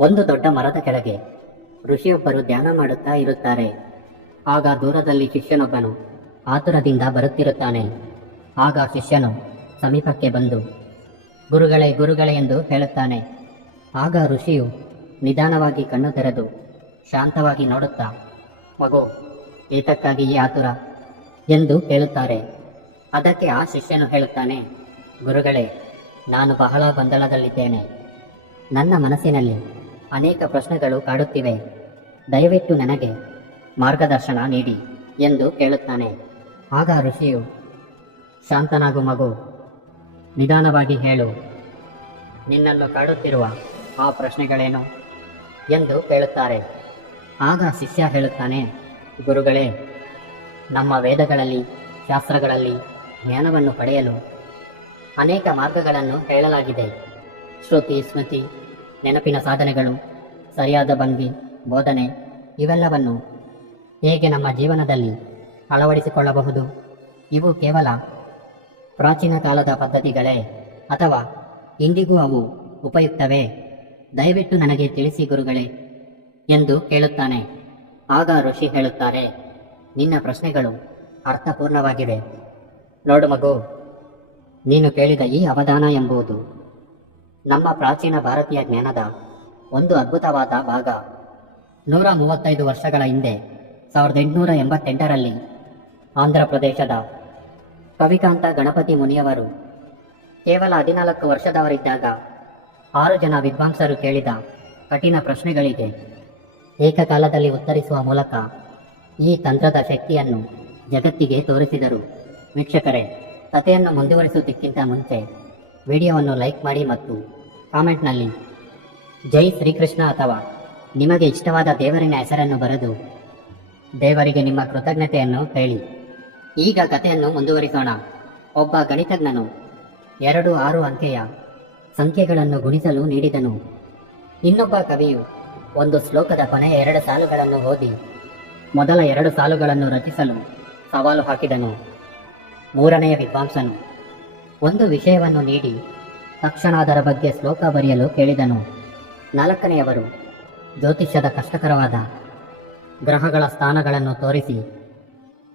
ಒಂದು ದೊಡ್ಡ ಮರದ ಕೆಳಗೆ ಋಷಿಯೊಬ್ಬರು ಧ್ಯಾನ ಮಾಡುತ್ತಾ ಇರುತ್ತಾರೆ. ಆಗ ದೂರದಲ್ಲಿ ಶಿಷ್ಯನೊಬ್ಬನು ಆತುರದಿಂದ ಬರುತ್ತಿರುತ್ತಾನೆ. ಆಗ ಶಿಷ್ಯನು ಸಮೀಪಕ್ಕೆ ಬಂದು, ಗುರುಗಳೇ ಗುರುಗಳೇ ಎಂದು ಹೇಳುತ್ತಾನೆ. ಆಗ ಋಷಿಯು ನಿಧಾನವಾಗಿ ಕಣ್ಣು ತೆರೆದು ಶಾಂತವಾಗಿ ನೋಡುತ್ತಾ, ಮಗು, ಏತಕ್ಕಾಗಿ ಈ ಆತುರ? ಎಂದು ಹೇಳುತ್ತಾರೆ ಅದಕ್ಕೆ ಆ ಶಿಷ್ಯನು ಹೇಳುತ್ತಾನೆ, ಗುರುಗಳೇ, ನಾನು ಬಹಳ ಗೊಂದಲದಲ್ಲಿದ್ದೇನೆ. ನನ್ನ ಮನಸ್ಸಿನಲ್ಲಿ ಅನೇಕ ಪ್ರಶ್ನೆಗಳು ಕಾಡುತ್ತಿವೆ. ದಯವಿಟ್ಟು ನನಗೆ ಮಾರ್ಗದರ್ಶನ ನೀಡಿ ಎಂದು ಕೇಳುತ್ತಾನೆ. ಆಗ ಋಷಿಯು, ಶಾಂತನಾಗು ಮಗು, ನಿಧಾನವಾಗಿ ಹೇಳು, ನಿನ್ನನ್ನು ಕಾಡುತ್ತಿರುವ ಆ ಪ್ರಶ್ನೆಗಳೇನು? ಎಂದು ಕೇಳುತ್ತಾರೆ. ಆಗ ಶಿಷ್ಯ ಹೇಳುತ್ತಾನೆ, ಗುರುಗಳೇ, ನಮ್ಮ ವೇದಗಳಲ್ಲಿ, ಶಾಸ್ತ್ರಗಳಲ್ಲಿ ಜ್ಞಾನವನ್ನು ಪಡೆಯಲು ಅನೇಕ ಮಾರ್ಗಗಳನ್ನು ಹೇಳಲಾಗಿದೆ. ಶ್ರುತಿ, ಸ್ಮೃತಿ ನೆನಪಿನ ಸಾಧನೆಗಳು, ಸರಿಯಾದ ಭಂಗಿ, ಬೋಧನೆ, ಇವೆಲ್ಲವನ್ನು ಹೇಗೆ ನಮ್ಮ ಜೀವನದಲ್ಲಿ ಅಳವಡಿಸಿಕೊಳ್ಳಬಹುದು? ಇವು ಕೇವಲ ಪ್ರಾಚೀನ ಕಾಲದ ಪದ್ಧತಿಗಳೇ ಅಥವಾ ಇಂದಿಗೂ ಅವು ಉಪಯುಕ್ತವೇ? ದಯವಿಟ್ಟು ನನಗೆ ತಿಳಿಸಿ ಗುರುಗಳೇ ಎಂದು ಕೇಳುತ್ತಾನೆ. ಆಗ ಋಷಿ ಹೇಳುತ್ತಾರೆ, ನಿನ್ನ ಪ್ರಶ್ನೆಗಳು ಅರ್ಥಪೂರ್ಣವಾಗಿವೆ. ನೋಡು ಮಗು, ನೀನು ಕೇಳಿದ ಈ ಅವಧಾನ ಎಂಬುದು ನಮ್ಮ ಪ್ರಾಚೀನ ಭಾರತೀಯ ಜ್ಞಾನದ ಒಂದು ಅದ್ಭುತವಾದ ಭಾಗ. ನೂರ ಮೂವತ್ತೈದು ವರ್ಷಗಳ ಹಿಂದೆ, ಸಾವಿರದ ಎಂಟುನೂರ ಎಂಬತ್ತೆಂಟರಲ್ಲಿ ಆಂಧ್ರ ಪ್ರದೇಶದ ಕವಿಕಾಂತ ಗಣಪತಿ ಮುನಿಯವರು ಕೇವಲ ಹದಿನಾಲ್ಕು ವರ್ಷದವರಿದ್ದಾಗ ಆರು ಜನ ವಿದ್ವಾಂಸರು ಕೇಳಿದ ಕಠಿಣ ಪ್ರಶ್ನೆಗಳಿಗೆ ಏಕಕಾಲದಲ್ಲಿ ಉತ್ತರಿಸುವ ಮೂಲಕ ಈ ತಂತ್ರದ ಶಕ್ತಿಯನ್ನು ಜಗತ್ತಿಗೆ ತೋರಿಸಿದರು. ವೀಕ್ಷಕರೇ, ಕಥೆಯನ್ನು ಮುಂದುವರಿಸುವುದಕ್ಕಿಂತ ಮುಂಚೆ ವಿಡಿಯೋವನ್ನು ಲೈಕ್ ಮಾಡಿ ಮತ್ತು ಕಾಮೆಂಟ್ನಲ್ಲಿ ಜೈ ಶ್ರೀಕೃಷ್ಣ ಅಥವಾ ನಿಮಗೆ ಇಷ್ಟವಾದ ದೇವರಿನ ಹೆಸರನ್ನು ಬರೆದು ದೇವರಿಗೆ ನಿಮ್ಮ ಕೃತಜ್ಞತೆಯನ್ನು ಹೇಳಿ. ಈಗ ಕಥೆಯನ್ನು ಮುಂದುವರಿಸೋಣ. ಒಬ್ಬ ಗಣಿತಜ್ಞನು ಎರಡು ಆರು ಅಂಕೆಯ ಸಂಖ್ಯೆಗಳನ್ನು ಗುಣಿಸಲು ನೀಡಿದನು. ಇನ್ನೊಬ್ಬ ಕವಿಯು ಒಂದು ಶ್ಲೋಕದ ಕೊನೆಯ ಎರಡು ಸಾಲುಗಳನ್ನು ಓದಿ ಮೊದಲ ಎರಡು ಸಾಲುಗಳನ್ನು ರಚಿಸಲು ಸವಾಲು ಹಾಕಿದನು. ಮೂರನೆಯ ವಿದ್ವಾಂಸನು ಒಂದು ವಿಷಯವನ್ನು ನೀಡಿ ತಕ್ಷಣ ಅದರ ಬಗ್ಗೆ ಶ್ಲೋಕ ಬರೆಯಲು ಕೇಳಿದನು. ನಾಲ್ಕನೆಯವರು, ಜ್ಯೋತಿಷ್ಯದ ಕಷ್ಟಕರವಾದ ಗ್ರಹಗಳ ಸ್ಥಾನಗಳನ್ನು ತೋರಿಸಿ,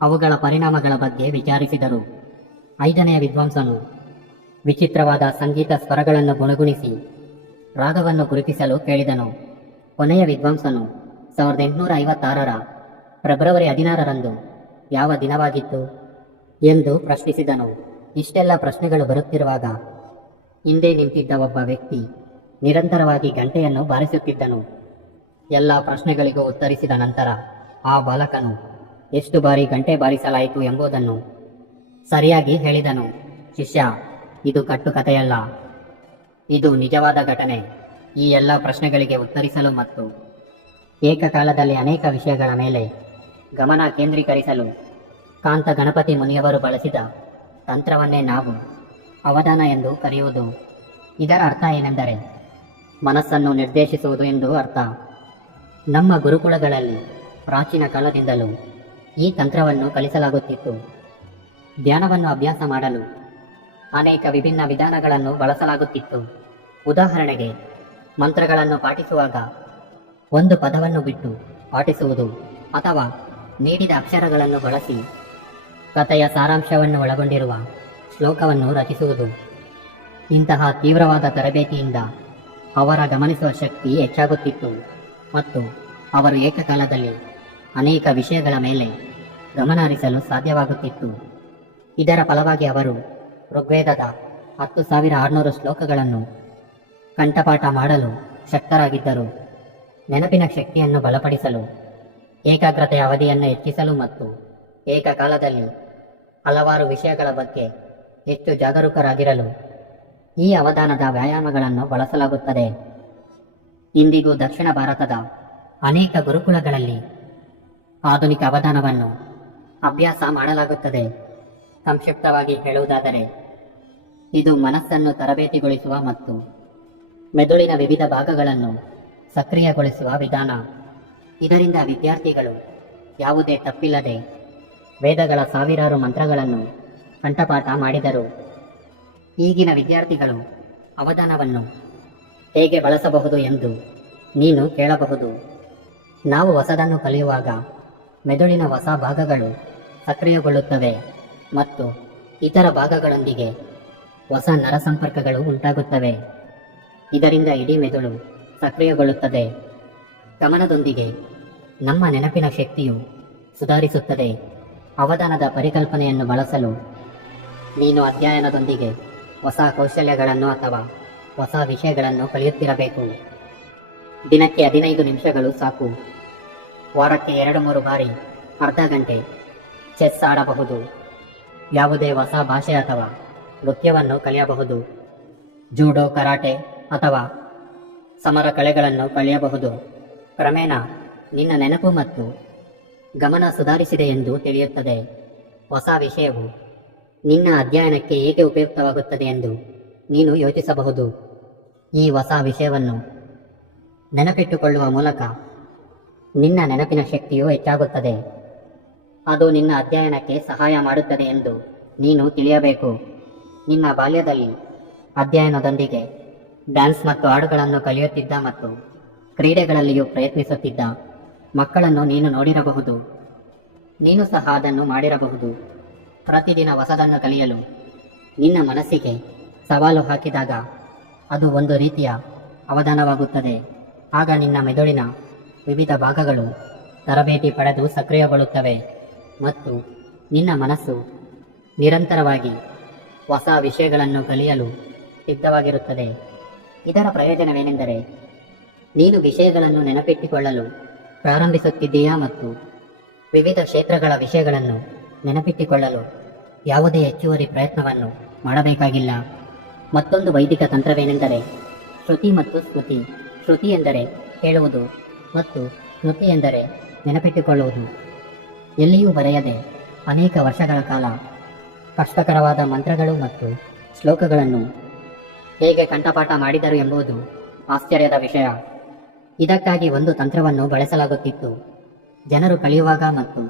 ಅವುಗಳ ಪರಿಣಾಮಗಳ ಬಗ್ಗೆ ವಿಚಾರಿಸಿದರು. ಐದನೆಯ ವಿದ್ವಾಂಸನು, ವಿಚಿತ್ರವಾದ ಸಂಗೀತ ಸ್ವರಗಳನ್ನು ಗುಣಗುಣಿಸಿ ರಾಗವನ್ನು ಗುರುತಿಸಲು ಕೇಳಿದನು. ಕೊನೆಯ ವಿದ್ವಾಂಸನು, ಸಾವಿರದ ಎಂಟುನೂರ ಐವತ್ತಾರರ ಫೆಬ್ರವರಿ ಹದಿನಾರರಂದು ಯಾವ ದಿನವಾಗಿತ್ತು ಎಂದು ಪ್ರಶ್ನಿಸಿದನು. ಇಷ್ಟೆಲ್ಲ ಪ್ರಶ್ನೆಗಳು ಬರುತ್ತಿರುವಾಗ ಹಿಂದೆ ನಿಂತಿದ್ದ ಒಬ್ಬ ವ್ಯಕ್ತಿ ನಿರಂತರವಾಗಿ ಗಂಟೆಯನ್ನು ಬಾರಿಸುತ್ತಿದ್ದನು. ಎಲ್ಲ ಪ್ರಶ್ನೆಗಳಿಗೂ ಉತ್ತರಿಸಿದ ನಂತರ ಆ ಬಾಲಕನು, ಎಷ್ಟು ಬಾರಿ ಗಂಟೆ ಬಾರಿಸಲಾಯಿತು ಎಂಬುದನ್ನು ಸರಿಯಾಗಿ ಹೇಳಿದನು. ಶಿಷ್ಯ, ಇದು ಕಟ್ಟುಕತೆಯಲ್ಲ ಇದು ನಿಜವಾದ ಘಟನೆ. ಈ ಎಲ್ಲ ಪ್ರಶ್ನೆಗಳಿಗೆ ಉತ್ತರಿಸಲು ಮತ್ತು ಏಕಕಾಲದಲ್ಲಿ ಅನೇಕ ವಿಷಯಗಳ ಮೇಲೆ ಗಮನ ಕೇಂದ್ರೀಕರಿಸಲು ಕಾಂತ ಗಣಪತಿ ಮುನಿಯವರು ಬಳಸಿದ ತಂತ್ರವನ್ನೇ ನಾವು ಅವಧಾನ ಎಂದು ಕರೆಯುವುದು. ಇದರ ಅರ್ಥ ಏನೆಂದರೆ ಮನಸ್ಸನ್ನು ನಿರ್ದೇಶಿಸುವುದು ಎಂದು ಅರ್ಥ. ನಮ್ಮ ಗುರುಕುಲಗಳಲ್ಲಿ ಪ್ರಾಚೀನ ಕಾಲದಿಂದಲೂ ಈ ತಂತ್ರವನ್ನು ಕಲಿಸಲಾಗುತ್ತಿತ್ತು. ಧ್ಯಾನವನ್ನು ಅಭ್ಯಾಸ ಮಾಡಲು ಅನೇಕ ವಿಭಿನ್ನ ವಿಧಾನಗಳನ್ನು ಬಳಸಲಾಗುತ್ತಿತ್ತು. ಉದಾಹರಣೆಗೆ, ಮಂತ್ರಗಳನ್ನು ಪಾಠಿಸುವಾಗ ಒಂದು ಪದವನ್ನು ಬಿಟ್ಟು ಪಾಠಿಸುವುದು ಅಥವಾ ನೀಡಿದ ಅಕ್ಷರಗಳನ್ನು ಬಳಸಿ ಕಥೆಯ ಸಾರಾಂಶವನ್ನು ಒಳಗೊಂಡಿರುವ ಶ್ಲೋಕವನ್ನು ರಚಿಸುವುದು. ಇಂತಹ ತೀವ್ರವಾದ ತರಬೇತಿಯಿಂದ ಅವರ ಗಮನಿಸುವ ಶಕ್ತಿ ಹೆಚ್ಚಾಗುತ್ತಿತ್ತು ಮತ್ತು ಅವರು ಏಕಕಾಲದಲ್ಲಿ ಅನೇಕ ವಿಷಯಗಳ ಮೇಲೆ ಗಮನ ಹರಿಸಲು ಸಾಧ್ಯವಾಗುತ್ತಿತ್ತು. ಇದರ ಫಲವಾಗಿ ಅವರು ಋಗ್ವೇದದ ಹತ್ತು ಸಾವಿರ ಆರುನೂರು ಶ್ಲೋಕಗಳನ್ನು ಕಂಠಪಾಠ ಮಾಡಲು ಶಕ್ತರಾಗಿದ್ದರು. ನೆನಪಿನ ಶಕ್ತಿಯನ್ನು ಬಲಪಡಿಸಲು ಏಕಾಗ್ರತೆಯ ಅವಧಿಯನ್ನು ಹೆಚ್ಚಿಸಲು ಮತ್ತು ಏಕಕಾಲದಲ್ಲಿ ಹಲವಾರು ವಿಷಯಗಳ ಬಗ್ಗೆ ಹೆಚ್ಚು ಜಾಗರೂಕರಾಗಿರಲು ಈ ಅವಧಾನದ ವ್ಯಾಯಾಮಗಳನ್ನು ಬಳಸಲಾಗುತ್ತದೆ. ಇಂದಿಗೂ ದಕ್ಷಿಣ ಭಾರತದ ಅನೇಕ ಗುರುಕುಲಗಳಲ್ಲಿ ಆಧುನಿಕ ಅವಧಾನವನ್ನು ಅಭ್ಯಾಸ ಮಾಡಲಾಗುತ್ತದೆ. ಸಂಕ್ಷಿಪ್ತವಾಗಿ ಹೇಳುವುದಾದರೆ, ಇದು ಮನಸ್ಸನ್ನು ತರಬೇತಿಗೊಳಿಸುವ ಮತ್ತು ಮೆದುಳಿನ ವಿವಿಧ ಭಾಗಗಳನ್ನು ಸಕ್ರಿಯಗೊಳಿಸುವ ವಿಧಾನ. ಇದರಿಂದ ವಿದ್ಯಾರ್ಥಿಗಳು ಯಾವುದೇ ತಪ್ಪಿಲ್ಲದೆ ವೇದಗಳ ಸಾವಿರಾರು ಮಂತ್ರಗಳನ್ನು ಕಂಠಪಾಠ ಮಾಡಿದರು. ಈಗಿನ ವಿದ್ಯಾರ್ಥಿಗಳು ಅವಧಾನವನ್ನು ಹೇಗೆ ಬಳಸಬಹುದು ಎಂದು ನೀನು ಕೇಳಬಹುದು. ನಾವು ಹೊಸದನ್ನು ಕಲಿಯುವಾಗ ಮೆದುಳಿನ ಹೊಸ ಭಾಗಗಳು ಸಕ್ರಿಯಗೊಳ್ಳುತ್ತವೆ ಮತ್ತು ಇತರ ಭಾಗಗಳೊಂದಿಗೆ ಹೊಸ ನರ ಸಂಪರ್ಕಗಳು ಉಂಟಾಗುತ್ತವೆ. ಇದರಿಂದ ಇಡೀ ಮೆದುಳು ಸಕ್ರಿಯಗೊಳ್ಳುತ್ತದೆ. ಗಮನದೊಂದಿಗೆ ನಮ್ಮ ನೆನಪಿನ ಶಕ್ತಿಯು ಸುಧಾರಿಸುತ್ತದೆ. ಅವಧಾನದ ಪರಿಕಲ್ಪನೆಯನ್ನು ಬಳಸಲು ನೀನು ಅಧ್ಯಯನದೊಂದಿಗೆ ಹೊಸ ಕೌಶಲ್ಯಗಳನ್ನು ಅಥವಾ ಹೊಸ ವಿಷಯಗಳನ್ನು ಕಲಿಯುತ್ತಿರಬೇಕು. ದಿನಕ್ಕೆ ಹದಿನೈದು ನಿಮಿಷಗಳು ಸಾಕು. ವಾರಕ್ಕೆ ಎರಡು ಮೂರು ಬಾರಿ ಅರ್ಧ ಗಂಟೆ ಚೆಸ್ ಆಡಬಹುದು. ಯಾವುದೇ ಹೊಸ ಭಾಷೆ ಅಥವಾ ನೃತ್ಯವನ್ನು ಕಲಿಯಬಹುದು. ಜೂಡೋ, ಕರಾಟೆ ಅಥವಾ ಸಮರ ಕಲೆಗಳನ್ನು ಕಲಿಯಬಹುದು. ಕ್ರಮೇಣ ನಿನ್ನ ನೆನಪು ಮತ್ತು ಗಮನ ಸುಧಾರಿಸಿದೆ ಎಂದು ತಿಳಿಯುತ್ತದೆ. ಹೊಸ ವಿಷಯವು ನಿನ್ನ ಅಧ್ಯಯನಕ್ಕೆ ಹೇಗೆ ಉಪಯುಕ್ತವಾಗುತ್ತದೆ ಎಂದು ನೀನು ಯೋಚಿಸಬಹುದು. ಈ ಹೊಸ ವಿಷಯವನ್ನು ನೆನಪಿಟ್ಟುಕೊಳ್ಳುವ ಮೂಲಕ ನಿನ್ನ ನೆನಪಿನ ಶಕ್ತಿಯು ಹೆಚ್ಚಾಗುತ್ತದೆ. ಅದು ನಿನ್ನ ಅಧ್ಯಯನಕ್ಕೆ ಸಹಾಯ ಮಾಡುತ್ತದೆ ಎಂದು ನೀನು ತಿಳಿಯಬೇಕು. ನಿನ್ನ ಬಾಲ್ಯದಲ್ಲಿ ಅಧ್ಯಯನದೊಂದಿಗೆ ಡ್ಯಾನ್ಸ್ ಮತ್ತು ಹಾಡುಗಳನ್ನು ಕಲಿಯುತ್ತಿದ್ದ ಮತ್ತು ಕ್ರೀಡೆಗಳಲ್ಲಿಯೂ ಪ್ರಯತ್ನಿಸುತ್ತಿದ್ದ ಮಕ್ಕಳನ್ನು ನೀನು ನೋಡಿರಬಹುದು. ನೀನು ಸಹ ಅದನ್ನು ಮಾಡಿರಬಹುದು. ಪ್ರತಿದಿನ ಹೊಸದನ್ನು ಕಲಿಯಲು ನಿನ್ನ ಮನಸ್ಸಿಗೆ ಸವಾಲು ಹಾಕಿದಾಗ ಅದು ಒಂದು ರೀತಿಯ ಅವಧಾನವಾಗುತ್ತದೆ. ಆಗ ನಿನ್ನ ಮೆದುಳಿನ ವಿವಿಧ ಭಾಗಗಳು ತರಬೇತಿ ಪಡೆದು ಸಕ್ರಿಯಗೊಳ್ಳುತ್ತವೆ ಮತ್ತು ನಿನ್ನ ಮನಸ್ಸು ನಿರಂತರವಾಗಿ ಹೊಸ ವಿಷಯಗಳನ್ನು ಕಲಿಯಲು ಸಿದ್ಧವಾಗಿರುತ್ತದೆ. ಇದರ ಪ್ರಯೋಜನವೇನೆಂದರೆ ನೀನು ವಿಷಯಗಳನ್ನು ನೆನಪಿಟ್ಟುಕೊಳ್ಳಲು ಪ್ರಾರಂಭಿಸುತ್ತಿದ್ದೀಯಾ ಮತ್ತು ವಿವಿಧ ಕ್ಷೇತ್ರಗಳ ವಿಷಯಗಳನ್ನು ನೆನಪಿಟ್ಟುಕೊಳ್ಳಲು ಯಾವುದೇ ಹೆಚ್ಚುವರಿ ಪ್ರಯತ್ನವನ್ನು ಮಾಡಬೇಕಾಗಿಲ್ಲ. ಮತ್ತೊಂದು ವೈದಿಕ ತಂತ್ರವೇನೆಂದರೆ ಶ್ರುತಿ ಮತ್ತು ಸ್ಮೃತಿ. ಶ್ರುತಿ ಎಂದರೆ ಕೇಳುವುದು ಮತ್ತು ಸ್ಮೃತಿ ಎಂದರೆ ನೆನಪಿಟ್ಟುಕೊಳ್ಳುವುದು. ಎಲ್ಲಿಯೂ ಬರೆಯದೆ ಅನೇಕ ವರ್ಷಗಳ ಕಾಲ ಕಷ್ಟಕರವಾದ ಮಂತ್ರಗಳು ಮತ್ತು ಶ್ಲೋಕಗಳನ್ನು ಹೇಗೆ ಕಂಠಪಾಠ ಮಾಡಿದರು ಎಂಬುದು ಆಶ್ಚರ್ಯದ ವಿಷಯ. ಇದಕ್ಕಾಗಿ ಒಂದು ತಂತ್ರವನ್ನು ಬಳಸಲಾಗುತ್ತಿತ್ತು. ಜನರು ಕಳೆಯುವಾಗ ಮತ್ತು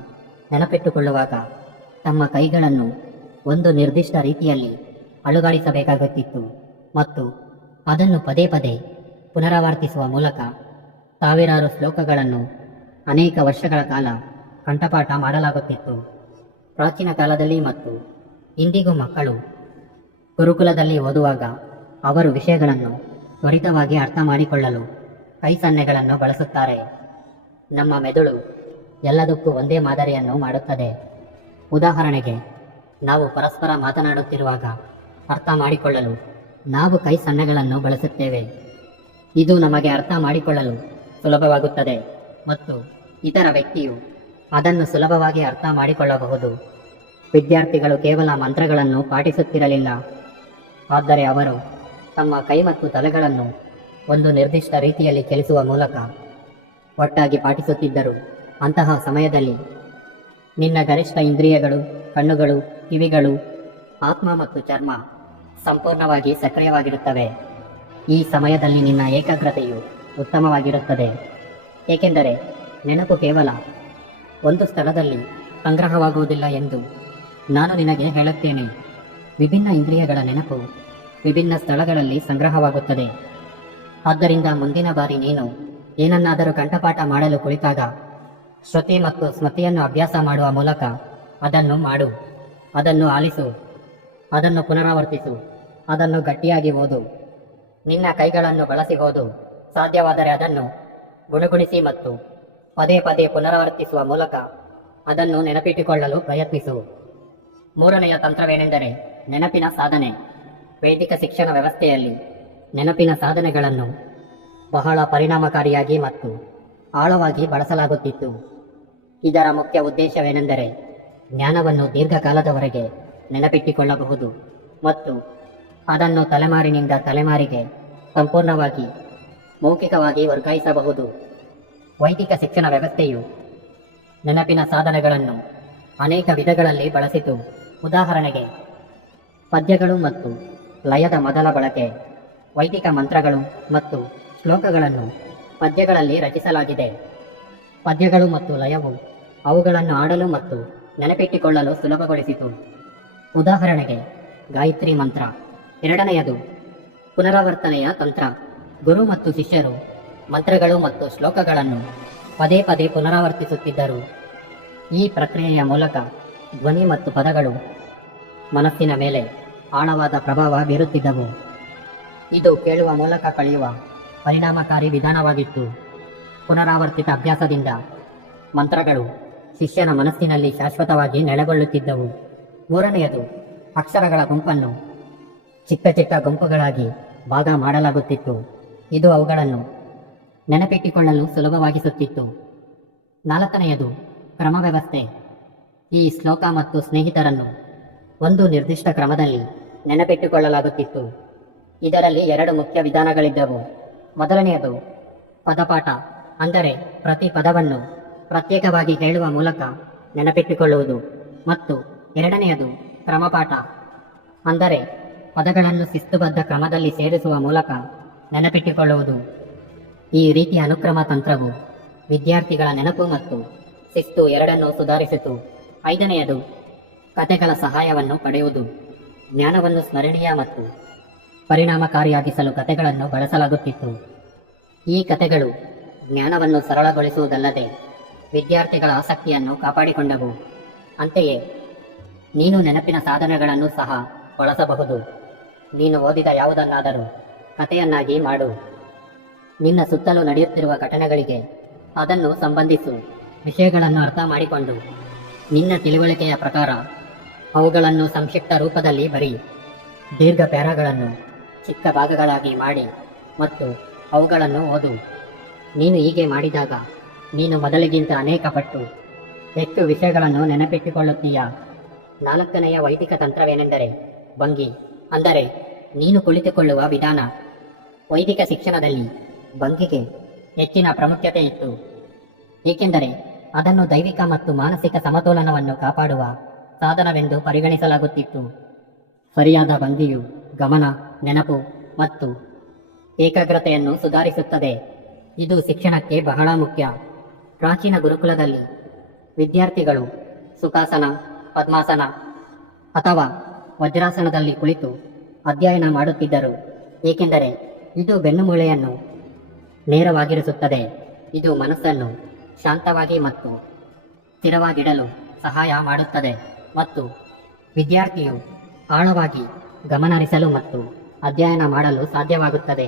ನೆನಪಿಟ್ಟುಕೊಳ್ಳುವಾಗ ತಮ್ಮ ಕೈಗಳನ್ನು ಒಂದು ನಿರ್ದಿಷ್ಟ ರೀತಿಯಲ್ಲಿ ಅಳುಗಾಡಿಸಬೇಕಾಗುತ್ತಿತ್ತು ಮತ್ತು ಅದನ್ನು ಪದೇ ಪದೇ ಪುನರಾವರ್ತಿಸುವ ಮೂಲಕ ಸಾವಿರಾರು ಶ್ಲೋಕಗಳನ್ನು ಅನೇಕ ವರ್ಷಗಳ ಕಾಲ ಕಂಠಪಾಠ ಮಾಡಲಾಗುತ್ತಿತ್ತು. ಪ್ರಾಚೀನ ಕಾಲದಲ್ಲಿ ಮತ್ತು ಇಂದಿಗೂ ಮಕ್ಕಳು ಗುರುಕುಲದಲ್ಲಿ ಓದುವಾಗ ಅವರು ವಿಷಯಗಳನ್ನು ತ್ವರಿತವಾಗಿ ಅರ್ಥ ಮಾಡಿಕೊಳ್ಳಲು ಕೈ ಸನ್ನೆಗಳನ್ನು ಬಳಸುತ್ತಾರೆ. ನಮ್ಮ ಮೆದುಳು ಎಲ್ಲದಕ್ಕೂ ಒಂದೇ ಮಾದರಿಯನ್ನು ಮಾಡುತ್ತದೆ. ಉದಾಹರಣೆಗೆ, ನಾವು ಪರಸ್ಪರ ಮಾತನಾಡುತ್ತಿರುವಾಗ ಅರ್ಥ ಮಾಡಿಕೊಳ್ಳಲು ನಾವು ಕೈ ಸನ್ನೆಗಳನ್ನು ಬಳಸುತ್ತೇವೆ. ಇದು ನಮಗೆ ಅರ್ಥ ಮಾಡಿಕೊಳ್ಳಲು ಸುಲಭವಾಗುತ್ತದೆ ಮತ್ತು ಇತರ ವ್ಯಕ್ತಿಯು ಅದನ್ನು ಸುಲಭವಾಗಿ ಅರ್ಥ ಮಾಡಿಕೊಳ್ಳಬಹುದು. ವಿದ್ಯಾರ್ಥಿಗಳು ಕೇವಲ ಮಂತ್ರಗಳನ್ನು ಪಾಠಿಸುತ್ತಿರಲಿಲ್ಲ ಆದರೆ ಅವರು ತಮ್ಮ ಕೈ ಮತ್ತು ತಲೆಗಳನ್ನು ಒಂದು ನಿರ್ದಿಷ್ಟ ರೀತಿಯಲ್ಲಿ ಚಲಿಸುವ ಮೂಲಕ ಒಟ್ಟಾಗಿ ಪಾಠಿಸುತ್ತಿದ್ದರು ಅಂತಹ ಸಮಯದಲ್ಲಿ ನಿನ್ನ ಗರಿಷ್ಠ ಇಂದ್ರಿಯಗಳು, ಕಣ್ಣುಗಳು, ಕಿವಿಗಳು, ಆತ್ಮ ಮತ್ತು ಚರ್ಮ ಸಂಪೂರ್ಣವಾಗಿ ಸಕ್ರಿಯವಾಗಿರುತ್ತವೆ. ಈ ಸಮಯದಲ್ಲಿ ನಿನ್ನ ಏಕಾಗ್ರತೆಯು ಉತ್ತಮವಾಗಿರುತ್ತದೆ. ಏಕೆಂದರೆ ನೆನಪು ಕೇವಲ ಒಂದು ಸ್ಥಳದಲ್ಲಿ ಸಂಗ್ರಹವಾಗುವುದಿಲ್ಲ ಎಂದು ನಾನು ನಿನಗೆ ಹೇಳುತ್ತೇನೆ. ವಿಭಿನ್ನ ಇಂದ್ರಿಯಗಳ ನೆನಪು ವಿಭಿನ್ನ ಸ್ಥಳಗಳಲ್ಲಿ ಸಂಗ್ರಹವಾಗುತ್ತದೆ. ಆದ್ದರಿಂದ ಮುಂದಿನ ಬಾರಿ ನೀನು ಏನನ್ನಾದರೂ ಕಂಠಪಾಠ ಮಾಡಲು ಕುಳಿತಾಗ, ಶ್ರುತಿ ಮತ್ತು ಸ್ಮೃತಿಯನ್ನು ಅಭ್ಯಾಸ ಮಾಡುವ ಮೂಲಕ ಅದನ್ನು ಮಾಡು. ಅದನ್ನು ಆಲಿಸು. ಅದನ್ನು ಪುನರಾವರ್ತಿಸು. ಅದನ್ನು ಗಟ್ಟಿಯಾಗಿ ಓದು. ನಿನ್ನ ಕೈಗಳನ್ನು ಬಳಸಿ ಓದು. ಸಾಧ್ಯವಾದರೆ ಅದನ್ನು ಗುಣಗುಣಿಸಿ ಮತ್ತು ಪದೇ ಪದೇ ಪುನರಾವರ್ತಿಸುವ ಮೂಲಕ ಅದನ್ನು ನೆನಪಿಟ್ಟುಕೊಳ್ಳಲು ಪ್ರಯತ್ನಿಸು. ಮೂರನೆಯ ತಂತ್ರವೇನೆಂದರೆ ನೆನಪಿನ ಸಾಧನೆ. ವೈದಿಕ ಶಿಕ್ಷಣ ವ್ಯವಸ್ಥೆಯಲ್ಲಿ ನೆನಪಿನ ಸಾಧನೆಗಳನ್ನು ಬಹಳ ಪರಿಣಾಮಕಾರಿಯಾಗಿ ಮತ್ತು ಆಳವಾಗಿ ಬಳಸಲಾಗುತ್ತಿತ್ತು. ಇದರ ಮುಖ್ಯ ಉದ್ದೇಶವೇನೆಂದರೆ ಜ್ಞಾನವನ್ನು ದೀರ್ಘಕಾಲದವರೆಗೆ ನೆನಪಿಟ್ಟುಕೊಳ್ಳಬಹುದು ಮತ್ತು ಅದನ್ನು ತಲೆಮಾರಿನಿಂದ ತಲೆಮಾರಿಗೆ ಸಂಪೂರ್ಣವಾಗಿ ಮೌಖಿಕವಾಗಿ ವರ್ಗಾಯಿಸಬಹುದು. ವೈದಿಕ ಶಿಕ್ಷಣ ವ್ಯವಸ್ಥೆಯು ನೆನಪಿನ ಸಾಧನಗಳನ್ನು ಅನೇಕ ವಿಧಗಳಲ್ಲಿ ಬಳಸಿತು. ಉದಾಹರಣೆಗೆ, ಪದ್ಯಗಳು ಮತ್ತು ಲಯದ ಮೊದಲ ಬಳಕೆ ವೈದಿಕ ಮಂತ್ರಗಳು ಮತ್ತು ಶ್ಲೋಕಗಳನ್ನು ಪದ್ಯಗಳಲ್ಲಿ ರಚಿಸಲಾಗಿದೆ. ಪದ್ಯಗಳು ಮತ್ತು ಲಯವು ಅವುಗಳನ್ನು ಆಡಲು ಮತ್ತು ನೆನಪಿಟ್ಟುಕೊಳ್ಳಲು ಸುಲಭಗೊಳಿಸಿತು. ಉದಾಹರಣೆಗೆ, ಗಾಯತ್ರಿ ಮಂತ್ರ. ಎರಡನೆಯದು, ಪುನರಾವರ್ತನೆಯ ತಂತ್ರ. ಗುರು ಮತ್ತು ಶಿಷ್ಯರು ಮಂತ್ರಗಳು ಮತ್ತು ಶ್ಲೋಕಗಳನ್ನು ಪದೇ ಪದೇ ಪುನರಾವರ್ತಿಸುತ್ತಿದ್ದರು. ಈ ಪ್ರಕ್ರಿಯೆಯ ಮೂಲಕ ಧ್ವನಿ ಮತ್ತು ಪದಗಳು ಮನಸ್ಸಿನ ಮೇಲೆ ಆಳವಾದ ಪ್ರಭಾವ ಬೀರುತ್ತಿದ್ದವು. ಇದು ಕೇಳುವ ಮೂಲಕ ಕಳೆಯುವ ಪರಿಣಾಮಕಾರಿ ವಿಧಾನವಾಗಿತ್ತು. ಪುನರಾವರ್ತಿತ ಅಭ್ಯಾಸದಿಂದ ಮಂತ್ರಗಳು ಶಿಷ್ಯನ ಮನಸ್ಸಿನಲ್ಲಿ ಶಾಶ್ವತವಾಗಿ ನೆಲೆಗೊಳ್ಳುತ್ತಿದ್ದವು. ಮೂರನೆಯದು, ಅಕ್ಷರಗಳ ಗುಂಪನ್ನು ಚಿಕ್ಕ ಚಿಕ್ಕ ಗುಂಪುಗಳಾಗಿ ಭಾಗ ಮಾಡಲಾಗುತ್ತಿತ್ತು. ಇದು ಅವುಗಳನ್ನು ನೆನಪಿಟ್ಟುಕೊಳ್ಳಲು ಸುಲಭವಾಗಿಸುತ್ತಿತ್ತು. ನಾಲ್ಕನೆಯದು ಕ್ರಮ ವ್ಯವಸ್ಥೆ ಈ ಶ್ಲೋಕ ಮತ್ತು ಸ್ನೇಹಿತರನ್ನು ಒಂದು ನಿರ್ದಿಷ್ಟ ಕ್ರಮದಲ್ಲಿ ನೆನಪಿಟ್ಟುಕೊಳ್ಳಲಾಗುತ್ತಿತ್ತು. ಇದರಲ್ಲಿ ಎರಡು ಮುಖ್ಯ ವಿಧಾನಗಳಿದ್ದವು. ಮೊದಲನೆಯದು, ಪದಪಾಠ, ಅಂದರೆ ಪ್ರತಿ ಪದವನ್ನು ಪ್ರತ್ಯೇಕವಾಗಿ ಹೇಳುವ ಮೂಲಕ ನೆನಪಿಟ್ಟುಕೊಳ್ಳುವುದು. ಮತ್ತು ಎರಡನೆಯದು, ಕ್ರಮಪಾಠ, ಅಂದರೆ ಪದಗಳನ್ನು ಶಿಸ್ತುಬದ್ಧ ಕ್ರಮದಲ್ಲಿ ಸೇರಿಸುವ ಮೂಲಕ ನೆನಪಿಟ್ಟುಕೊಳ್ಳುವುದು. ಈ ರೀತಿಯ ಅನುಕ್ರಮ ತಂತ್ರವು ವಿದ್ಯಾರ್ಥಿಗಳ ನೆನಪು ಮತ್ತು ಶಿಸ್ತು ಎರಡನ್ನೂ ಸುಧಾರಿಸಿತು. ಐದನೆಯದು, ಕಥೆಗಳ ಸಹಾಯವನ್ನು ಪಡೆಯುವುದು. ಜ್ಞಾನವನ್ನು ಸ್ಮರಣೀಯ ಮತ್ತು ಪರಿಣಾಮಕಾರಿಯಾಗಿಸಲು ಕಥೆಗಳನ್ನು ಬಳಸಲಾಗುತ್ತಿತ್ತು. ಈ ಕಥೆಗಳು ಜ್ಞಾನವನ್ನು ಸರಳಗೊಳಿಸುವುದಲ್ಲದೆ ವಿದ್ಯಾರ್ಥಿಗಳ ಆಸಕ್ತಿಯನ್ನು ಕಾಪಾಡಿಕೊಂಡವು. ಅಂತೆಯೇ, ನೀನು ನೆನಪಿನ ಸಾಧನಗಳನ್ನು ಸಹ ಬಳಸಬಹುದು. ನೀನು ಓದಿದ ಯಾವುದನ್ನಾದರೂ ಕಥೆಯನ್ನಾಗಿ ಮಾಡು. ನಿನ್ನ ಸುತ್ತಲೂ ನಡೆಯುತ್ತಿರುವ ಘಟನೆಗಳಿಗೆ ಅದನ್ನು ಸಂಬಂಧಿಸು. ವಿಷಯಗಳನ್ನು ಅರ್ಥ ಮಾಡಿಕೊಂಡು ನಿನ್ನ ತಿಳುವಳಿಕೆಯ ಪ್ರಕಾರ ಅವುಗಳನ್ನು ಸಂಕ್ಷಿಪ್ತ ರೂಪದಲ್ಲಿ ಬರಿ ದೀರ್ಘ ಪ್ಯಾರಾಗಳನ್ನು ಚಿಕ್ಕ ಭಾಗಗಳಾಗಿ ಮಾಡಿ ಮತ್ತು ಅವುಗಳನ್ನು ಓದು. ನೀನು ಹೀಗೆ ಮಾಡಿದಾಗ ನೀನು ಮೊದಲಿಗಿಂತ ಅನೇಕ ಪಟ್ಟು ಹೆಚ್ಚು ವಿಷಯಗಳನ್ನು ನೆನಪಿಟ್ಟುಕೊಳ್ಳುತ್ತೀಯ? ನಾಲ್ಕನೆಯ ವೈದಿಕ ತಂತ್ರವೇನೆಂದರೆ ಭಂಗಿ. ಅಂದರೆ ನೀನು ಕುಳಿತುಕೊಳ್ಳುವ ವಿಧಾನ. ವೈದಿಕ ಶಿಕ್ಷಣದಲ್ಲಿ ಭಂಗಿಗೆ ಹೆಚ್ಚಿನ ಪ್ರಾಮುಖ್ಯತೆ ಇತ್ತು. ಏಕೆಂದರೆ ಅದನ್ನು ದೈವಿಕ ಮತ್ತು ಮಾನಸಿಕ ಸಮತೋಲನವನ್ನು ಕಾಪಾಡುವ ಸಾಧನವೆಂದು ಪರಿಗಣಿಸಲಾಗುತ್ತಿತ್ತು. ಸರಿಯಾದ ಭಂಗಿಯು ಗಮನ ನೆನಪು ಮತ್ತು ಏಕಾಗ್ರತೆಯನ್ನು ಸುಧಾರಿಸುತ್ತದೆ. ಇದು ಶಿಕ್ಷಣಕ್ಕೆ ಬಹಳ ಮುಖ್ಯ. ಪ್ರಾಚೀನ ಗುರುಕುಲದಲ್ಲಿ ವಿದ್ಯಾರ್ಥಿಗಳು ಸುಖಾಸನ, ಪದ್ಮಾಸನ ಅಥವಾ ವಜ್ರಾಸನದಲ್ಲಿ ಕುಳಿತು ಅಧ್ಯಯನ ಮಾಡುತ್ತಿದ್ದರು. ಏಕೆಂದರೆ ಇದು ಬೆನ್ನುಮೂಳೆಯನ್ನು ನೇರವಾಗಿರಿಸುತ್ತದೆ. ಇದು ಮನಸ್ಸನ್ನು ಶಾಂತವಾಗಿ ಮತ್ತು ಸ್ಥಿರವಾಗಿಡಲು ಸಹಾಯ ಮಾಡುತ್ತದೆ ಮತ್ತು ವಿದ್ಯಾರ್ಥಿಯು ಆಳವಾಗಿ ಗಮನಹರಿಸಲು ಮತ್ತು ಅಧ್ಯಯನ ಮಾಡಲು ಸಾಧ್ಯವಾಗುತ್ತದೆ.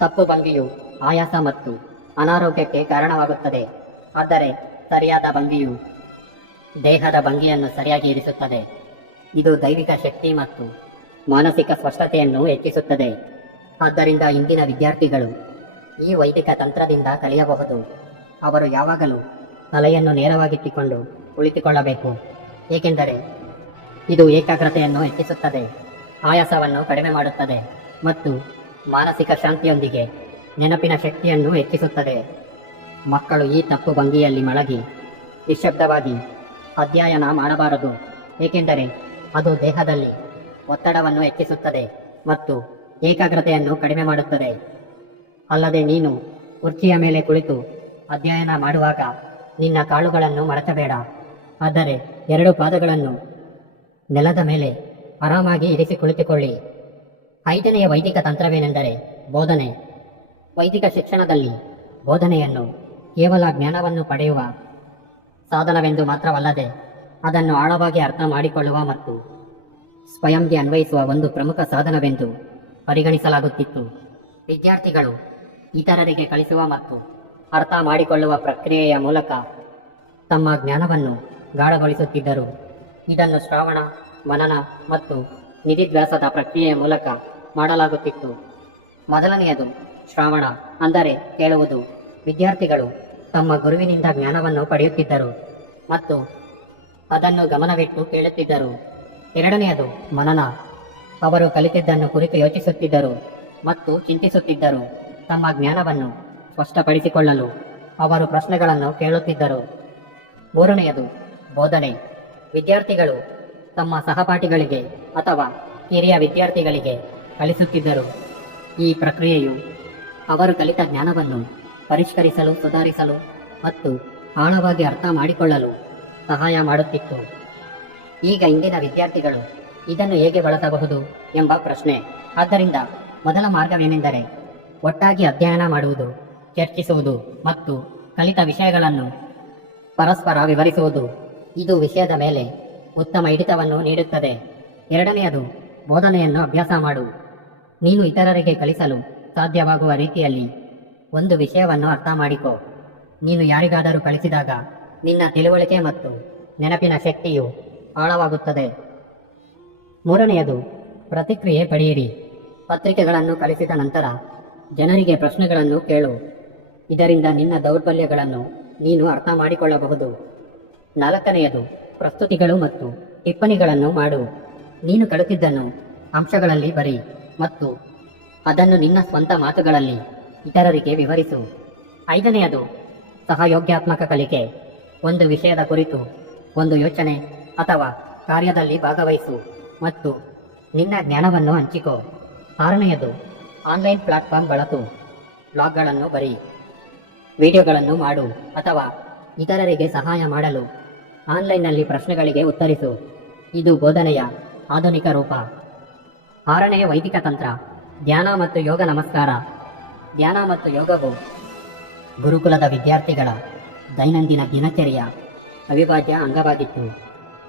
ತಪ್ಪು ಭಂಗಿಯು ಆಯಾಸ ಮತ್ತು ಅನಾರೋಗ್ಯಕ್ಕೆ ಕಾರಣವಾಗುತ್ತದೆ. ಆದರೆ ಸರಿಯಾದ ಭಂಗಿಯು ದೇಹದ ಭಂಗಿಯನ್ನು ಸರಿಯಾಗಿ ಇರಿಸುತ್ತದೆ. ಇದು ದೈವಿಕ ಶಕ್ತಿ ಮತ್ತು ಮಾನಸಿಕ ಸ್ಪಷ್ಟತೆಯನ್ನು ಹೆಚ್ಚಿಸುತ್ತದೆ. ಆದ್ದರಿಂದ ಇಂದಿನ ವಿದ್ಯಾರ್ಥಿಗಳು ಈ ವೈದಿಕ ತಂತ್ರದಿಂದ ಕಲಿಯಬಹುದು. ಅವರು ಯಾವಾಗಲೂ ತಲೆಯನ್ನು ನೇರವಾಗಿಟ್ಟುಕೊಂಡು ಕುಳಿತುಕೊಳ್ಳಬೇಕು. ಏಕೆಂದರೆ ಇದು ಏಕಾಗ್ರತೆಯನ್ನು ಹೆಚ್ಚಿಸುತ್ತದೆ. ಆಯಾಸವನ್ನು ಕಡಿಮೆ ಮಾಡುತ್ತದೆ ಮತ್ತು ಮಾನಸಿಕ ಶಾಂತಿಯೊಂದಿಗೆ ನೆನಪಿನ ಶಕ್ತಿಯನ್ನು ಹೆಚ್ಚಿಸುತ್ತದೆ. ಮಕ್ಕಳು ಈ ತಪ್ಪು ಭಂಗಿಯಲ್ಲಿ ಮಳಗಿ ನಿಶ್ಶಬ್ದವಾಗಿ ಅಧ್ಯಯನ ಮಾಡಬಾರದು, ಏಕೆಂದರೆ ಅದು ದೇಹದಲ್ಲಿ ಒತ್ತಡವನ್ನು ಹೆಚ್ಚಿಸುತ್ತದೆ ಮತ್ತು ಏಕಾಗ್ರತೆಯನ್ನು ಕಡಿಮೆ ಮಾಡುತ್ತದೆ. ಅಲ್ಲದೆ ನೀನು ಕುರ್ಚಿಯ ಮೇಲೆ ಕುಳಿತು ಅಧ್ಯಯನ ಮಾಡುವಾಗ ನಿನ್ನ ಕಾಳುಗಳನ್ನು ಮಡಚಬೇಡ ಆದರೆ ಎರಡು ಪಾದಗಳನ್ನು ನೆಲದ ಮೇಲೆ ಆರಾಮಾಗಿ ಇರಿಸಿ ಕುಳಿತುಕೊಳ್ಳಿ. ಐದನೆಯ ವೈದಿಕ ತಂತ್ರವೇನೆಂದರೆ ಬೋಧನೆ. ವೈದಿಕ ಶಿಕ್ಷಣದಲ್ಲಿ ಬೋಧನೆಯನ್ನು ಕೇವಲ ಜ್ಞಾನವನ್ನು ಪಡೆಯುವ ಸಾಧನವೆಂದು ಮಾತ್ರವಲ್ಲದೆ ಅದನ್ನು ಆಳವಾಗಿ ಅರ್ಥ ಮಾಡಿಕೊಳ್ಳುವ ಮತ್ತು ಸ್ವಯಂಗೆ ಅನ್ವಯಿಸುವ ಒಂದು ಪ್ರಮುಖ ಸಾಧನವೆಂದು ಪರಿಗಣಿಸಲಾಗುತ್ತಿತ್ತು. ವಿದ್ಯಾರ್ಥಿಗಳು ಇತರರಿಗೆ ಕಲಿಸುವ ಮತ್ತು ಅರ್ಥ ಮಾಡಿಕೊಳ್ಳುವ ಪ್ರಕ್ರಿಯೆಯ ಮೂಲಕ ತಮ್ಮ ಜ್ಞಾನವನ್ನು ಗಾಢಗೊಳಿಸುತ್ತಿದ್ದರು ಇದನ್ನು ಶ್ರಾವಣ ಮನನ ಮತ್ತು ನಿಧಿಧ್ಯಾಸದ ಪ್ರಕ್ರಿಯೆಯ ಮೂಲಕ ಮಾಡಲಾಗುತ್ತಿತ್ತು. ಮೊದಲನೆಯದು ಶ್ರಾವಣ, ಅಂದರೆ ಕೇಳುವುದು. ವಿದ್ಯಾರ್ಥಿಗಳು ತಮ್ಮ ಗುರುವಿನಿಂದ ಜ್ಞಾನವನ್ನು ಪಡೆಯುತ್ತಿದ್ದರು ಮತ್ತು ಅದನ್ನು ಗಮನವಿಟ್ಟು ಕೇಳುತ್ತಿದ್ದರು. ಎರಡನೆಯದು ಮನನ. ಅವರು ಕಲಿತಿದ್ದನ್ನು ಕುರಿತು ಯೋಚಿಸುತ್ತಿದ್ದರು ಮತ್ತು ಚಿಂತಿಸುತ್ತಿದ್ದರು. ತಮ್ಮ ಜ್ಞಾನವನ್ನು ಸ್ಪಷ್ಟಪಡಿಸಿಕೊಳ್ಳಲು ಅವರು ಪ್ರಶ್ನೆಗಳನ್ನು ಕೇಳುತ್ತಿದ್ದರು. ಮೂರನೆಯದು ಬೋಧನೆ. ವಿದ್ಯಾರ್ಥಿಗಳು ತಮ್ಮ ಸಹಪಾಠಿಗಳಿಗೆ ಅಥವಾ ಹಿರಿಯ ವಿದ್ಯಾರ್ಥಿಗಳಿಗೆ ಕಲಿಸುತ್ತಿದ್ದರು. ಈ ಪ್ರಕ್ರಿಯೆಯು ಅವರು ಕಲಿತ ಜ್ಞಾನವನ್ನು ಪರಿಷ್ಕರಿಸಲು, ಸುಧಾರಿಸಲು ಮತ್ತು ಆಳವಾಗಿ ಅರ್ಥ ಮಾಡಿಕೊಳ್ಳಲು ಸಹಾಯ ಮಾಡುತ್ತಿತ್ತು. ಈಗ ಇಂದಿನ ವಿದ್ಯಾರ್ಥಿಗಳು ಇದನ್ನು ಹೇಗೆ ಬಳಸಬಹುದು ಎಂಬ ಪ್ರಶ್ನೆ. ಆದ್ದರಿಂದ ಮೊದಲ ಮಾರ್ಗವೇನೆಂದರೆ ಒಟ್ಟಾಗಿ ಅಧ್ಯಯನ ಮಾಡುವುದು, ಚರ್ಚಿಸುವುದು ಮತ್ತು ಕಲಿತ ವಿಷಯಗಳನ್ನು ಪರಸ್ಪರ ವಿವರಿಸುವುದು. ಇದು ವಿಷಯದ ಮೇಲೆ ಉತ್ತಮ ಹಿಡಿತವನ್ನು ನೀಡುತ್ತದೆ. ಎರಡನೆಯದು, ಬೋಧನೆಯನ್ನು ಅಭ್ಯಾಸ ಮಾಡು. ನೀನು ಇತರರಿಗೆ ಕಲಿಸಲು ಸಾಧ್ಯವಾಗುವ ರೀತಿಯಲ್ಲಿ ಒಂದು ವಿಷಯವನ್ನು ಅರ್ಥ ಮಾಡಿಕೊ. ನೀನು ಯಾರಿಗಾದರೂ ಕಲಿಸಿದಾಗ ನಿನ್ನ ತಿಳುವಳಿಕೆ ಮತ್ತು ನೆನಪಿನ ಶಕ್ತಿಯು ಆಳವಾಗುತ್ತದೆ. ಮೂರನೆಯದು, ಪ್ರತಿಕ್ರಿಯೆ ಪಡೆಯಿರಿ. ಪತ್ರಿಕೆಗಳನ್ನು ಕಲಿಸಿದ ನಂತರ ಜನರಿಗೆ ಪ್ರಶ್ನೆಗಳನ್ನು ಕೇಳು. ಇದರಿಂದ ನಿನ್ನ ದೌರ್ಬಲ್ಯಗಳನ್ನು ನೀನು ಅರ್ಥ ಮಾಡಿಕೊಳ್ಳಬಹುದು. ನಾಲ್ಕನೆಯದು ಪ್ರಸ್ತುತಿಗಳು ಮತ್ತು ಟಿಪ್ಪಣಿಗಳನ್ನು ಮಾಡು. ನೀನು ಕಲಿತಿದ್ದನ್ನು ಅಂಶಗಳಲ್ಲಿ ಬರಿ ಮತ್ತು ಅದನ್ನು ನಿನ್ನ ಸ್ವಂತ ಮಾತುಗಳಲ್ಲಿ ಇತರರಿಗೆ ವಿವರಿಸು. ಐದನೆಯದು, ಸಹಯೋಗ್ಯಾತ್ಮಕ ಕಲಿಕೆ. ಒಂದು ವಿಷಯದ ಕುರಿತು ಒಂದು ಯೋಚನೆ ಅಥವಾ ಕಾರ್ಯದಲ್ಲಿ ಭಾಗವಹಿಸು ಮತ್ತು ನಿನ್ನ ಜ್ಞಾನವನ್ನು ಹಂಚಿಕೋ. ಆರನೆಯದು, ಆನ್ಲೈನ್ ಪ್ಲಾಟ್ಫಾರ್ಮ್ ಬಳಸು. ಬ್ಲಾಗ್ಗಳನ್ನು ಬರಿ. ವಿಡಿಯೋಗಳನ್ನು ಮಾಡು ಅಥವಾ ಇತರರಿಗೆ ಸಹಾಯ ಮಾಡಲು ಆನ್ಲೈನ್ನಲ್ಲಿ ಪ್ರಶ್ನೆಗಳಿಗೆ ಉತ್ತರಿಸು. ಇದು ಬೋಧನೆಯ ಆಧುನಿಕ ರೂಪ. ಆರನೆಯ ವೈದಿಕ ತಂತ್ರ, ಧ್ಯಾನ ಮತ್ತು ಯೋಗ ನಮಸ್ಕಾರ. ಧ್ಯಾನ ಮತ್ತು ಯೋಗವು ಗುರುಕುಲದ ವಿದ್ಯಾರ್ಥಿಗಳ ದೈನಂದಿನ ದಿನಚರಿಯ ಅವಿಭಾಜ್ಯ ಅಂಗವಾಗಿತ್ತು.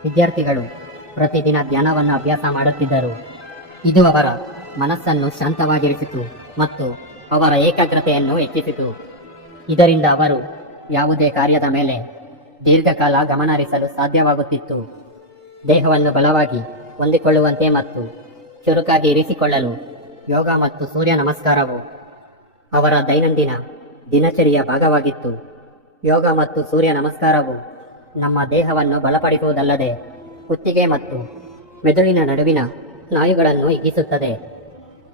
ವಿದ್ಯಾರ್ಥಿಗಳು ಪ್ರತಿದಿನ ಧ್ಯಾನವನ್ನು ಅಭ್ಯಾಸ ಮಾಡುತ್ತಿದ್ದರು. ಇದು ಅವರ ಮನಸ್ಸನ್ನು ಶಾಂತವಾಗಿರಿಸಿತು ಮತ್ತು ಅವರ ಏಕಾಗ್ರತೆಯನ್ನು ಹೆಚ್ಚಿಸಿತು. ಇದರಿಂದ ಅವರು ಯಾವುದೇ ಕಾರ್ಯದ ಮೇಲೆ ದೀರ್ಘಕಾಲ ಗಮನಹರಿಸಲು ಸಾಧ್ಯವಾಗುತ್ತಿತ್ತು. ದೇಹವನ್ನು ಬಲವಾಗಿ ಹೊಂದಿಕೊಳ್ಳುವಂತೆ ಮತ್ತು ಚುರುಕಾಗಿ ಇರಿಸಿಕೊಳ್ಳಲು ಯೋಗ ಮತ್ತು ಸೂರ್ಯ ನಮಸ್ಕಾರವು ಅವರ ದೈನಂದಿನ ದಿನಚರಿಯ ಭಾಗವಾಗಿತ್ತು. ಯೋಗ ಮತ್ತು ಸೂರ್ಯ ನಮಸ್ಕಾರವು ನಮ್ಮ ದೇಹವನ್ನು ಬಲಪಡಿಸುವುದಲ್ಲದೆ ಕುತ್ತಿಗೆ ಮತ್ತು ಮೆದುಳಿನ ನಡುವಿನ ಸ್ನಾಯುಗಳನ್ನು ಹಿಗ್ಗಿಸುತ್ತದೆ.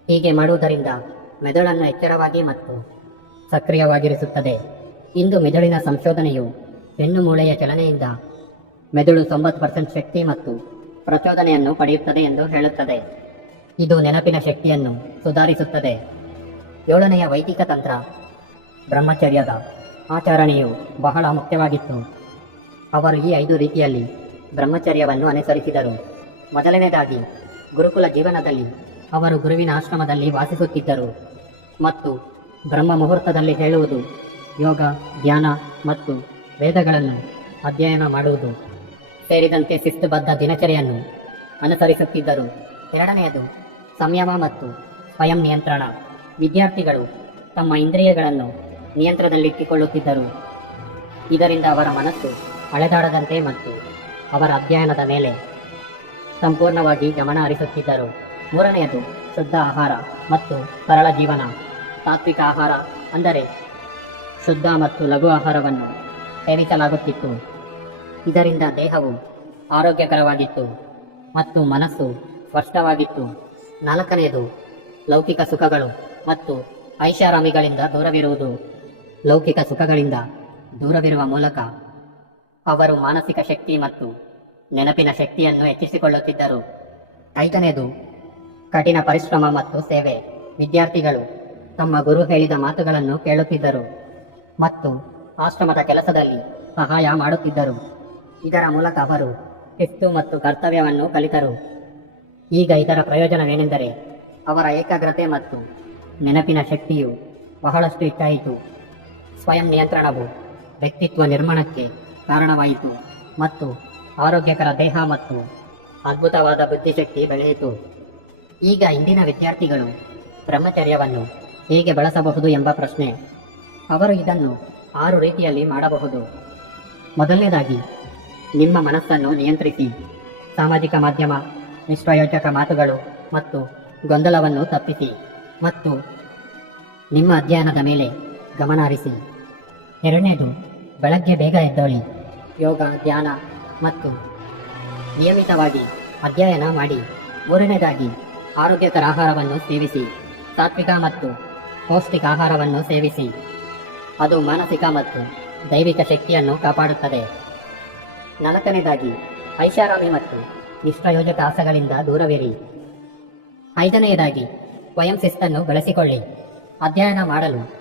ಹೀಗೆ ಮಾಡುವುದರಿಂದ ಮೆದುಳನ್ನು ಎಚ್ಚರವಾಗಿ ಮತ್ತು ಸಕ್ರಿಯವಾಗಿರಿಸುತ್ತದೆ. ಇಂದು ಮೆದುಳಿನ ಸಂಶೋಧನೆಯು ಹೆಣ್ಣು ಮೂಳೆಯ ಚಲನೆಯಿಂದ ಮೆದುಳು ತೊಂಬತ್ತು ಪರ್ಸೆಂಟ್ ಶಕ್ತಿ ಮತ್ತು ಪ್ರಚೋದನೆಯನ್ನು ಪಡೆಯುತ್ತದೆ ಎಂದು ಹೇಳುತ್ತದೆ. ಇದು ನೆನಪಿನ ಶಕ್ತಿಯನ್ನು ಸುಧಾರಿಸುತ್ತದೆ. ಏಳನೆಯ ವೈದಿಕ ತಂತ್ರ, ಬ್ರಹ್ಮಚರ್ಯದ ಆಚರಣೆಯು ಬಹಳ ಮುಖ್ಯವಾಗಿತ್ತು. ಅವರು ಈ ಐದು ರೀತಿಯಲ್ಲಿ ಬ್ರಹ್ಮಚರ್ಯವನ್ನು ಅನುಸರಿಸಿದರು. ಮೊದಲನೇದಾಗಿ ಗುರುಕುಲ ಜೀವನದಲ್ಲಿ ಅವರು ಗುರುವಿನ ಆಶ್ರಮದಲ್ಲಿ ವಾಸಿಸುತ್ತಿದ್ದರು ಮತ್ತು ಬ್ರಹ್ಮ ಮುಹೂರ್ತದಲ್ಲಿ ಹೇಳುವುದು ಯೋಗ, ಧ್ಯಾನ ಮತ್ತು ವೇದಗಳನ್ನು ಅಧ್ಯಯನ ಮಾಡುವುದು. ಸೇರಿದಂತೆ ಶಿಸ್ತುಬದ್ಧ ದಿನಚರಿಯನ್ನು ಅನುಸರಿಸುತ್ತಿದ್ದರು. ಎರಡನೆಯದು, ಸಂಯಮ ಮತ್ತು ಸ್ವಯಂ ನಿಯಂತ್ರಣ. ವಿದ್ಯಾರ್ಥಿಗಳು ತಮ್ಮ ಇಂದ್ರಿಯಗಳನ್ನು ನಿಯಂತ್ರಣದಲ್ಲಿಟ್ಟುಕೊಳ್ಳುತ್ತಿದ್ದರು. ಇದರಿಂದ ಅವರ ಮನಸ್ಸು ಅಳೆದಾಡದಂತೆ ಮತ್ತು ಅವರ ಅಧ್ಯಯನದ ಮೇಲೆ ಸಂಪೂರ್ಣವಾಗಿ ಗಮನ ಹರಿಸುತ್ತಿದ್ದರು. ಮೂರನೆಯದು, ಶುದ್ಧ ಆಹಾರ ಮತ್ತು ಸರಳ ಜೀವನ. ಸಾತ್ವಿಕ ಆಹಾರ ಅಂದರೆ ಶುದ್ಧ ಮತ್ತು ಲಘು ಆಹಾರವನ್ನು ಸೇವಿಸಲಾಗುತ್ತಿತ್ತು ಇದರಿಂದ ದೇಹವು ಆರೋಗ್ಯಕರವಾಗಿತ್ತು ಮತ್ತು ಮನಸ್ಸು ಸ್ಪಷ್ಟವಾಗಿತ್ತು. ನಾಲ್ಕನೆಯದು, ಲೌಕಿಕ ಸುಖಗಳು ಮತ್ತು ಐಷಾರಾಮಿಗಳಿಂದ ದೂರವಿರುವುದು. ಲೌಕಿಕ ಸುಖಗಳಿಂದ ದೂರವಿರುವ ಮೂಲಕ ಅವರು ಮಾನಸಿಕ ಶಕ್ತಿ ಮತ್ತು ನೆನಪಿನ ಶಕ್ತಿಯನ್ನು ಹೆಚ್ಚಿಸಿಕೊಳ್ಳುತ್ತಿದ್ದರು. ಐದನೆಯದು, ಕಠಿಣ ಪರಿಶ್ರಮ ಮತ್ತು ಸೇವೆ. ವಿದ್ಯಾರ್ಥಿಗಳು ತಮ್ಮ ಗುರು ಹೇಳಿದ ಮಾತುಗಳನ್ನು ಕೇಳುತ್ತಿದ್ದರು ಮತ್ತು ಆಶ್ರಮದ ಕೆಲಸದಲ್ಲಿ ಸಹಾಯ ಮಾಡುತ್ತಿದ್ದರು. ಇದರ ಮೂಲಕ ಅವರು ಶಿಸ್ತು ಮತ್ತು ಕರ್ತವ್ಯವನ್ನು ಕಲಿತರು. ಈಗ ಇದರ ಪ್ರಯೋಜನವೇನೆಂದರೆ ಅವರ ಏಕಾಗ್ರತೆ ಮತ್ತು ನೆನಪಿನ ಶಕ್ತಿಯು ಬಹಳಷ್ಟು ಹೆಚ್ಚಾಯಿತು. ಸ್ವಯಂ ನಿಯಂತ್ರಣವು ವ್ಯಕ್ತಿತ್ವ ನಿರ್ಮಾಣಕ್ಕೆ ಕಾರಣವಾಯಿತು ಮತ್ತು ಆರೋಗ್ಯಕರ ದೇಹ ಮತ್ತು ಅದ್ಭುತವಾದ ಬುದ್ಧಿಶಕ್ತಿ ಬೆಳೆಯಿತು. ಈಗ ಇಂದಿನ ವಿದ್ಯಾರ್ಥಿಗಳು ಬ್ರಹ್ಮಚರ್ಯವನ್ನು ಹೇಗೆ ಬಳಸಬಹುದು ಎಂಬ ಪ್ರಶ್ನೆ. ಅವರು ಇದನ್ನು ಆರು ರೀತಿಯಲ್ಲಿ ಮಾಡಬಹುದು. ಮೊದಲನೇದಾಗಿ, ನಿಮ್ಮ ಮನಸ್ಸನ್ನು ನಿಯಂತ್ರಿಸಿ. ಸಾಮಾಜಿಕ ಮಾಧ್ಯಮ, ನಿಷ್ಪ್ರಯೋಜಕ ಮಾತುಗಳು ಮತ್ತು ಗೊಂದಲವನ್ನು ತಪ್ಪಿಸಿ ಮತ್ತು ನಿಮ್ಮ ಅಧ್ಯಯನದ ಮೇಲೆ ಗಮನ ಹರಿಸಿ ಎರಡನೇದು, ಬೆಳಗ್ಗೆ ಬೇಗ ಎದ್ದೊಳಿ. ಯೋಗ, ಧ್ಯಾನ ಮತ್ತು ನಿಯಮಿತವಾಗಿ ಅಧ್ಯಯನ ಮಾಡಿ. ಮೂರನೇದಾಗಿ, ಆರೋಗ್ಯಕರ ಆಹಾರವನ್ನು ಸೇವಿಸಿ. ಸಾತ್ವಿಕ ಮತ್ತು ಪೌಷ್ಟಿಕ ಆಹಾರವನ್ನು ಸೇವಿಸಿ. ಅದು ಮಾನಸಿಕ ಮತ್ತು ದೈವಿಕ ಶಕ್ತಿಯನ್ನು ಕಾಪಾಡುತ್ತದೆ. ನಾಲ್ಕನೇದಾಗಿ, ಐಷಾರಾಮಿ ಮತ್ತು ನಿಷ್ಪ್ರಯೋಜಕ ಆಸಗಳಿಂದ ದೂರವಿರಿ. ಐದನೆಯದಾಗಿ, ಸ್ವಯಂ ಶಿಸ್ತನ್ನು ಬಳಸಿಕೊಳ್ಳಿ. ಅಧ್ಯಯನ ಮಾಡಲು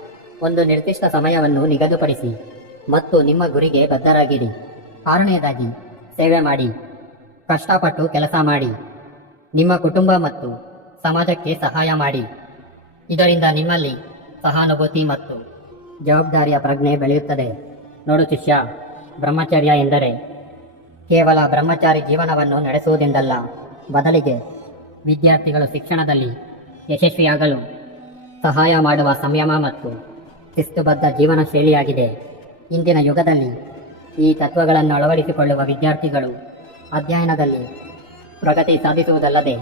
ಒಂದು ನಿರ್ದಿಷ್ಟ ಸಮಯವನ್ನು ನಿಗದಿಪಡಿಸಿ ಮತ್ತು ನಿಮ್ಮ ಗುರಿಗೆ ಬದ್ಧರಾಗಿರಿ. ಆರನೆಯದಾಗಿ, ಸೇವೆ ಮಾಡಿ. ಕಷ್ಟಪಟ್ಟು ಕೆಲಸ ಮಾಡಿ. ನಿಮ್ಮ ಕುಟುಂಬ ಮತ್ತು ಸಮಾಜಕ್ಕೆ ಸಹಾಯ ಮಾಡಿ. ಇದರಿಂದ ನಿಮ್ಮಲ್ಲಿ ಸಹಾನುಭೂತಿ ಮತ್ತು ಜವಾಬ್ದಾರಿಯ ಪ್ರಜ್ಞೆ ಬೆಳೆಯುತ್ತದೆ. ನೋಡು ಶಿಷ್ಯ, ಬ್ರಹ್ಮಚರ್ಯ ಎಂದರೆ ಕೇವಲ ಬ್ರಹ್ಮಚಾರಿ ಜೀವನವನ್ನು ನಡೆಸುವುದೆಂದಲ್ಲ. ಬದಲಿಗೆ ವಿದ್ಯಾರ್ಥಿಗಳು ಶಿಕ್ಷಣದಲ್ಲಿ ಯಶಸ್ವಿಯಾಗಲು ಸಹಾಯ ಮಾಡುವ ಸಂಯಮ ಮತ್ತು ಶಿಸ್ತುಬದ್ಧ ಜೀವನ ಶೈಲಿಯಾಗಿದೆ. ಇಂದಿನ ಯುಗದಲ್ಲಿ ಈ ತತ್ವಗಳನ್ನು ಅಳವಡಿಸಿಕೊಳ್ಳುವ ವಿದ್ಯಾರ್ಥಿಗಳು ಅಧ್ಯಯನದಲ್ಲಿ ಪ್ರಗತಿ ಸಾಧಿಸುವುದಲ್ಲದೆ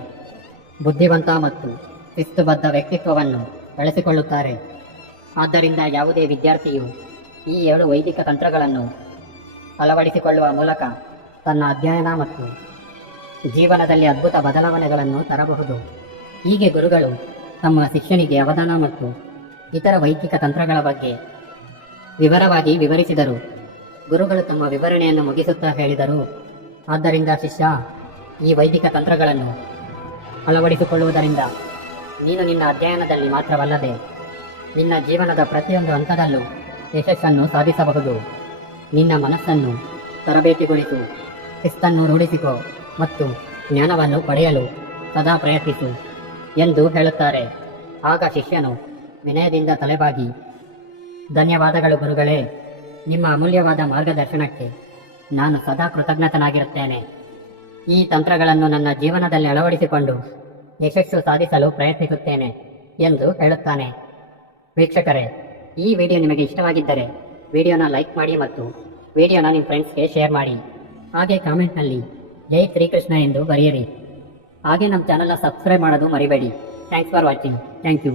ಬುದ್ಧಿವಂತ ಮತ್ತು ಶಿಸ್ತುಬದ್ಧ ವ್ಯಕ್ತಿತ್ವವನ್ನು ಬೆಳೆಸಿಕೊಳ್ಳುತ್ತಾರೆ. ಆದ್ದರಿಂದ ಯಾವುದೇ ವಿದ್ಯಾರ್ಥಿಯು ಈ ಏಳು ವೈದಿಕ ತಂತ್ರಗಳನ್ನು ಅಳವಡಿಸಿಕೊಳ್ಳುವ ಮೂಲಕ ತನ್ನ ಅಧ್ಯಯನ ಮತ್ತು ಜೀವನದಲ್ಲಿ ಅದ್ಭುತ ಬದಲಾವಣೆಗಳನ್ನು ತರಬಹುದು. ಹೀಗೆ ಗುರುಗಳು ತಮ್ಮ ಶಿಕ್ಷಣಿಗೆ ಅವಧಾನ ಮತ್ತು ಇತರ ವೈದಿಕ ತಂತ್ರಗಳ ಬಗ್ಗೆ ವಿವರವಾಗಿ ವಿವರಿಸಿದರು. ಗುರುಗಳು ತಮ್ಮ ವಿವರಣೆಯನ್ನು ಮುಗಿಸುತ್ತಾ ಹೇಳಿದರು. ಆದ್ದರಿಂದ ಶಿಷ್ಯ, ಈ ವೈದಿಕ ತಂತ್ರಗಳನ್ನು ಅಳವಡಿಸಿಕೊಳ್ಳುವುದರಿಂದ ನೀನು ನಿನ್ನ ಅಧ್ಯಯನದಲ್ಲಿ ಮಾತ್ರವಲ್ಲದೆ ನಿನ್ನ ಜೀವನದ ಪ್ರತಿಯೊಂದು ಹಂತದಲ್ಲೂ ಯಶಸ್ಸನ್ನು ಸಾಧಿಸಬಹುದು. ನಿನ್ನ ಮನಸ್ಸನ್ನು ತರಬೇತಿಗೊಳಿಸು. ಶಿಸ್ತನ್ನು ರೂಢಿಸಿಕೊ ಮತ್ತು ಜ್ಞಾನವನ್ನು ಪಡೆಯಲು ಸದಾ ಪ್ರಯತ್ನಿಸು ಎಂದು ಹೇಳುತ್ತಾರೆ. ಆಗ ಶಿಷ್ಯನು ವಿನಯದಿಂದ ತಲೆಬಾಗಿ, ಧನ್ಯವಾದಗಳು ಗುರುಗಳೇ, ನಿಮ್ಮ ಅಮೂಲ್ಯವಾದ ಮಾರ್ಗದರ್ಶನಕ್ಕೆ ನಾನು ಸದಾ ಕೃತಜ್ಞತನಾಗಿರುತ್ತೇನೆ. ಈ ತಂತ್ರಗಳನ್ನು ನನ್ನ ಜೀವನದಲ್ಲಿ ಅಳವಡಿಸಿಕೊಂಡು ಯಶಸ್ಸು ಸಾಧಿಸಲು ಪ್ರಯತ್ನಿಸುತ್ತೇನೆ ಎಂದು ಹೇಳುತ್ತಾನೆ. ವೀಕ್ಷಕರೇ, ಈ ವಿಡಿಯೋ ನಿಮಗೆ ಇಷ್ಟವಾಗಿದ್ದರೆ ವಿಡಿಯೋನ ಲೈಕ್ ಮಾಡಿ ಮತ್ತು ವಿಡಿಯೋನ ನಿಮ್ಮ ಫ್ರೆಂಡ್ಸ್ಗೆ ಶೇರ್ ಮಾಡಿ. ಹಾಗೆ ಕಾಮೆಂಟ್ನಲ್ಲಿ ಜೈ ಶ್ರೀಕೃಷ್ಣ ಎಂದು ಬರೆಯಿರಿ. ಹಾಗೆ ನಮ್ಮ ಚಾನಲ್ನ ಸಬ್ಸ್ಕ್ರೈಬ್ ಮಾಡೋದು ಮರಿಬೇಡಿ. Thanks for watching thank you